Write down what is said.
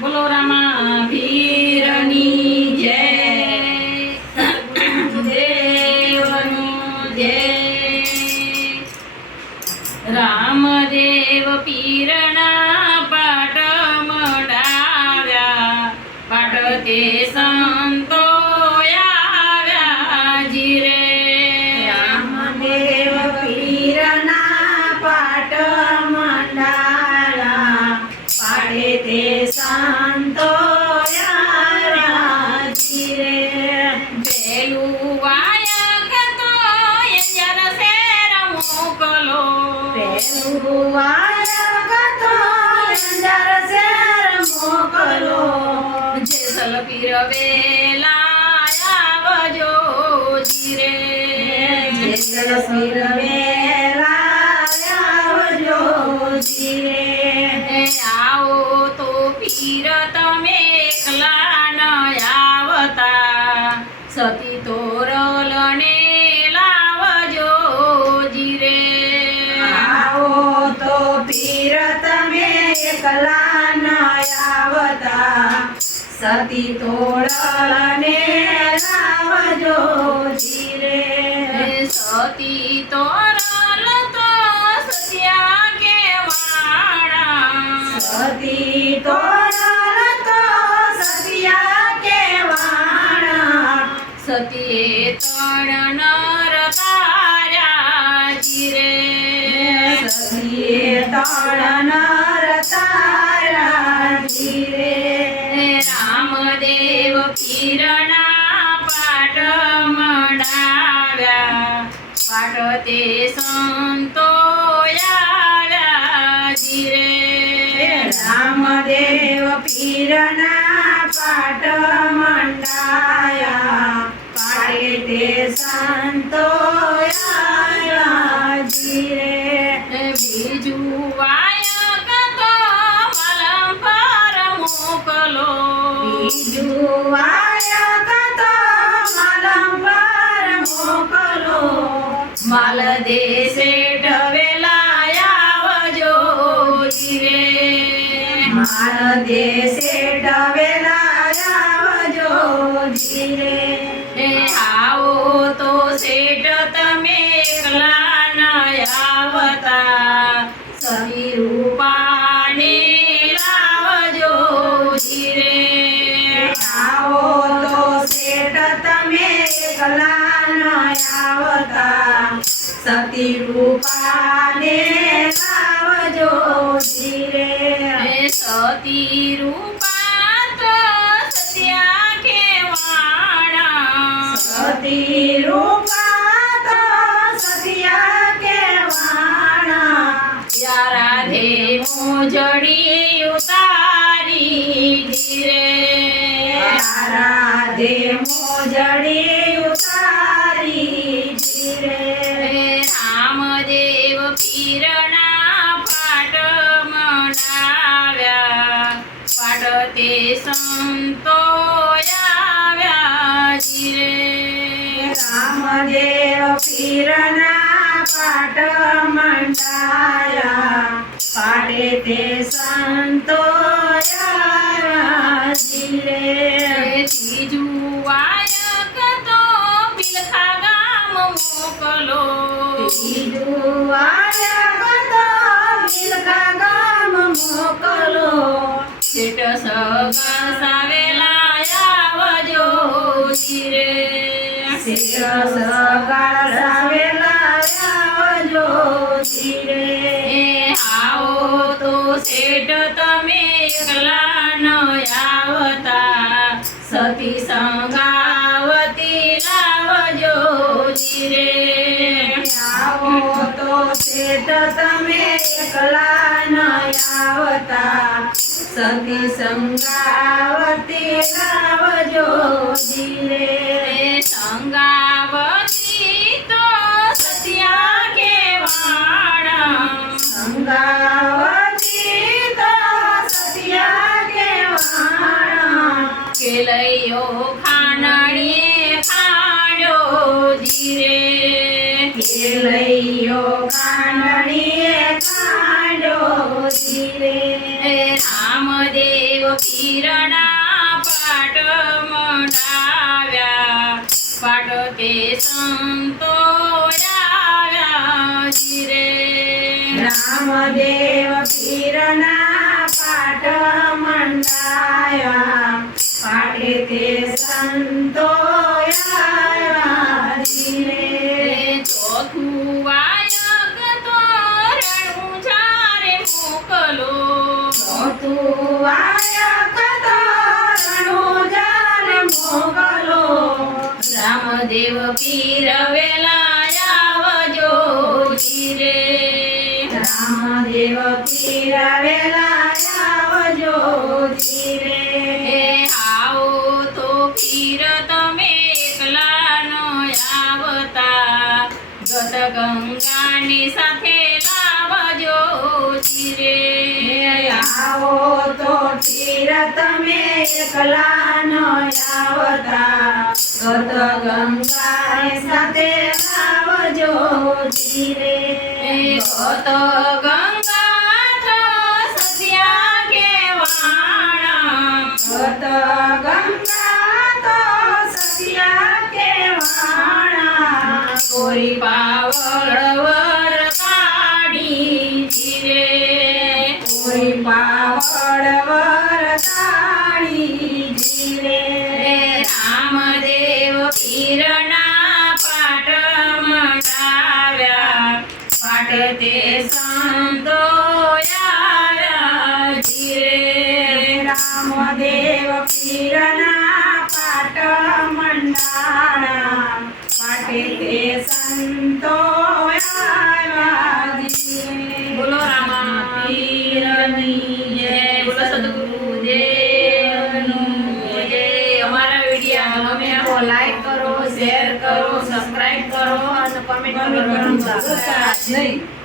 બોલો રામાભીરની જય, સદગુરુદેવનું જય. રામદેવ પીરના પાટ મંડાવ્યા, પાટ તે સંતો આવ્યા જીરે. રામદેવ પીરના પાટ મંડાવ્યા, પાટે તે સંતો આવ્યા જીરે. પેલું વાયક તો યજ્ઞ શેર મોકલો, પેલું વાયક તો અંજાર શેર મોકલો, જેસલ પીર વેલા આવજો જીરે. જેસલ પીર વેલા આવજો જીરે. આવો તો પીર તમે એકલા ન આવતા, સતી તોરલ ને લાવજો જીરે. આવો તો પીર તમે એકલા ન આવતા, સતી તોરલને લાવજો જીરે. સતી તોરલ તો સત્યા કેવાણા, સતી તોરલ તો સતિયા કેવાણા, સતીએ ત્રણ નર તાર્યા જીરે. સતીએ ત્રણ નર તાર્યા જીરે. રામદેવ પીરના પાટ મંડાવ્યા, પાટ તે સંતો આવ્યા જીરે. રામદેવ પીરના પાટ મંડાયા, પાટે તે સંતો આવ્યા જીરે. બીજું વાયક તો મલમ પર મોકલો, બીજું વાયક તો મલમ પર મોકલો, માલ દેશે ઢવેલા આવજો જીરે. માર દેશે ઢવેલા આવજો જીરે. આવો તો શેઠ તમે એકલા ન આવતા, સતી રૂપાને લાવજો જીરે. આવો તો શેઠ તમે એકલા ન આવતા, સતી રૂપાને લાવજો જીરે. સતી રૂપા તો સત્યા કેવાણા, સતી રૂપા તો સતિયા કેવાણા, રાધે મોજડી ઉતારી જીરે. રાધે મોજડી ઉતારી જીરે. રામદેવ પીરના પાટ મંડાવ્યા, પાટ તે સંતો આવ્યા જીરે. રામદેવ પીરના પાટ મંડાયા, પાટે તે સંતો આવ્યા જીરે. ત્રીજું વાયક તો બિલખા ગામ મોકલો, બીજું વાયક તો બિલખા ગામ મોકલો, શેઠ સગાસાવેલા આવજો જીરે. શેઠ સગાસાવેલા આવજો જીરે. આવો તો શેઠ તમે એકલા ન આવતા, સતી સંગાવતી લાવજો જીરે. આવો તો શેઠ તમે એકલા ન આવતા, સતી સંગાવતી લાવજો જીરે. સંગાવતી તો સત્યા કેવાણા, સંગાવતી તો સતિયા કેવાણા, કેલૈયો ખાનડીએ ખાડ્યો જીરે. કેલૈયો ખાંડણીએ ખાંડો જીરે. રામદેવ પીરના પાટ મંડાવ્યા પાટ તે સંતો આવ્યા જીરે રામદેવ પીરના પાટ મંડાયા પાટે તે સંતો આવ્યા જીરે ચોથું વાયક તો રણુજારે મોકલો તું વાયક તો રણુજાને મોકલો રામદેવ પીર વેલા આવજો જીરે રામદેવ પીર વેલા આવજો જીરે આવો તો પીર તમે એકલા ન આવતા ગત ગંગાની સાથે લાવજો જીરે આવો તો પીર તમે એકલા ન આવતા ગત ગંગા સાથે આવજો જીરે ગત ગંગા તો સત્યા કેવાણા ગત ગંગા તો સત્યા કેવાણા કોઈ પાવળ વર કાઢી જીરે કોઈ પાવડ વરતાળી જીરે રામદેવ પીરના પાટ મંડાવ્યા પાટ તે સંતો આવ્યા જીરે રામદેવ પીરના પાટ મંડાણા પાટે તે સંતો આવ્યા જીરે બોલો રામા પીરની જય બોલો સદગુરુદેવની જય અમારા વિડીયો ગમે તો લાઈક કરો શેર કરો સબસ્ક્રાઇબ કરો અને કમેન્ટ કરો નહીં